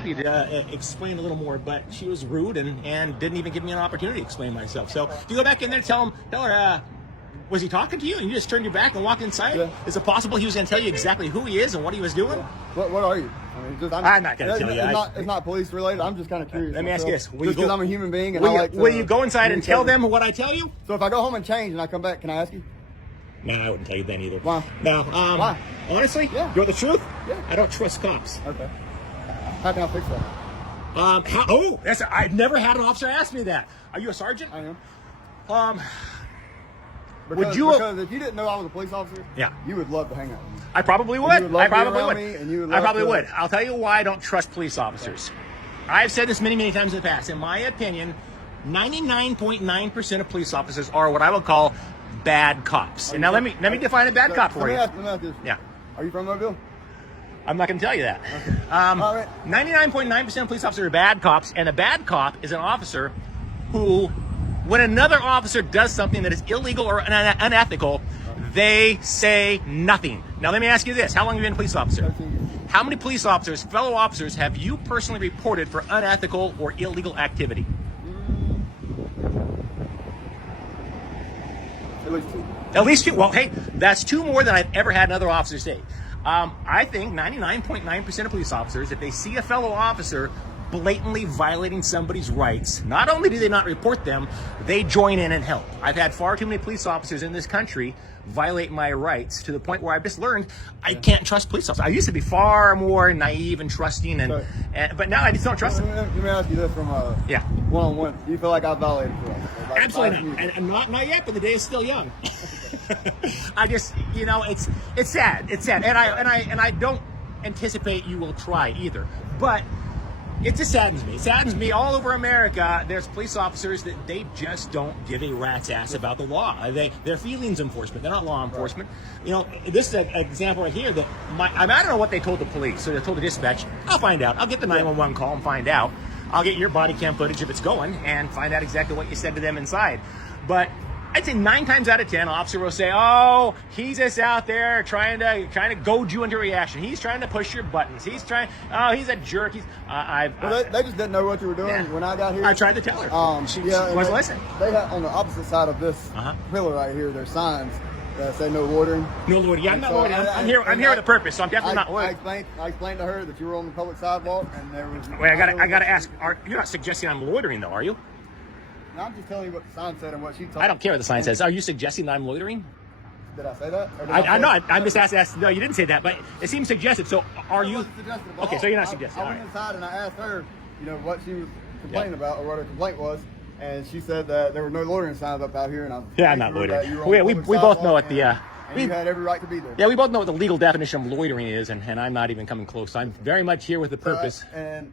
happy to explain a little more, but she was rude and didn't even give me an opportunity to explain myself. So if you go back in there, tell her, was he talking to you and you just turned your back and walked inside? Yeah. Is it possible he was going to tell you exactly who he is and what he was doing? What are you? I mean, I'm not going to tell you. It's not police related. I'm just kind of curious. Let me ask you this. Just because I'm a human being and will you go inside and tell them what I tell you? So if I go home and change and I come back, can I ask you? No, I wouldn't tell you then either. Why? No. Why? Honestly, Yeah. you want the truth? Yeah. I don't trust cops. Okay. How can I fix that? I've never had an officer ask me that. Are you a sergeant? I am. Because if you didn't know I was a police officer, yeah, you would love to hang out with me. I probably would. I probably would. I'll tell you why I don't trust police officers. I've said this many, many times in the past. In my opinion, 99.9% of police officers are what I would call bad cops. And now let me define a bad cop for you. Let me ask this. Yeah. Are you from Mobile? I'm not going to tell you that. Okay. All right. 99.9% of police officers are bad cops, and a bad cop is an officer who, when another officer does something that is illegal or unethical, they say nothing. Now, let me ask you this. How long have you been a police officer? 13 years. How many police officers, fellow officers, have you personally reported for unethical or illegal activity? At least 2. At least 2. Well, hey, that's 2 more than I've ever had another officer say. I think 99.9% of police officers, if they see a fellow officer blatantly violating somebody's rights, not only do they not report them, they join in and help. I've had far too many police officers in this country violate my rights to the point where I've just learned I can't trust police officers. I used to be far more naive and trusting, but now I just don't trust them. Let me ask you this from one-on-one. Do you feel like I violated you? Absolutely not. And not yet, but the day is still young. I just, it's sad. It's sad, and I don't anticipate you will try either. But it just saddens me. It saddens me all over America. There's police officers that they just don't give a rat's ass about the law. They're feelings enforcement. They're not law enforcement. This is an example right here that I don't know what they told the police. So they told the dispatch. I'll find out. I'll get the 911 call and find out. I'll get your body cam footage if it's going and find out exactly what you said to them inside. But I'd say 9 times out of 10, an officer will say, "Oh, he's just out there trying to goad you into reaction. He's trying to push your buttons. He's a jerk." They just didn't know what you were doing when I got here. I tried to tell her. She wasn't listening. They had on the opposite side of this pillar right here. There's signs that say no loitering. No loitering. Yeah, I'm not loitering. I'm here with a purpose, so I'm definitely not loitering. I explained to her that you were on the public sidewalk, and there was. Wait, I gotta ask. You're not suggesting I'm loitering, though, are you? No, I'm just telling you what the sign said and what she told me. I don't care what the sign says. Are you suggesting that I'm loitering? Did I say that? I know. I'm just asking. No, you didn't say that, but it seems suggestive. So are you? Okay, so you're not suggesting. I went inside and I asked her, what she was complaining about or what her complaint was, and she said that there were no loitering signs up out here. And I'm not loitering. We both know what the. You had every right to be there. Yeah, we both know what the legal definition of loitering is, and I'm not even coming close. I'm very much here with a purpose. And